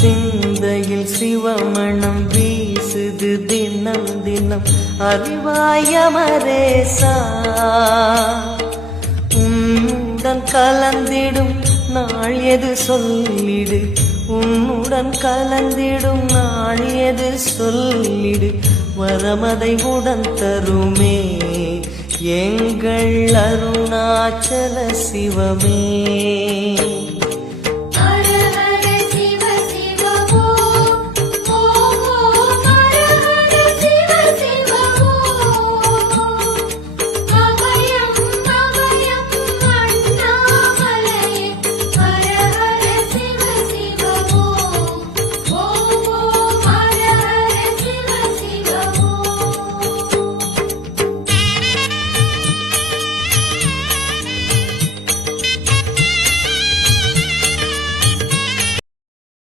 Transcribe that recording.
சிந்தையில் சிவமணம் வீசுது தினம் தினம் அறிவாயமரேசா உன்னுடன் கலந்திடும் நாள் எது சொல்லிடு உன்னுடன் கலந்திடும் நாள் எது சொல்லிடு வரமதை உடன் தருமே எங்கள் அருணாச்சல சிவமே.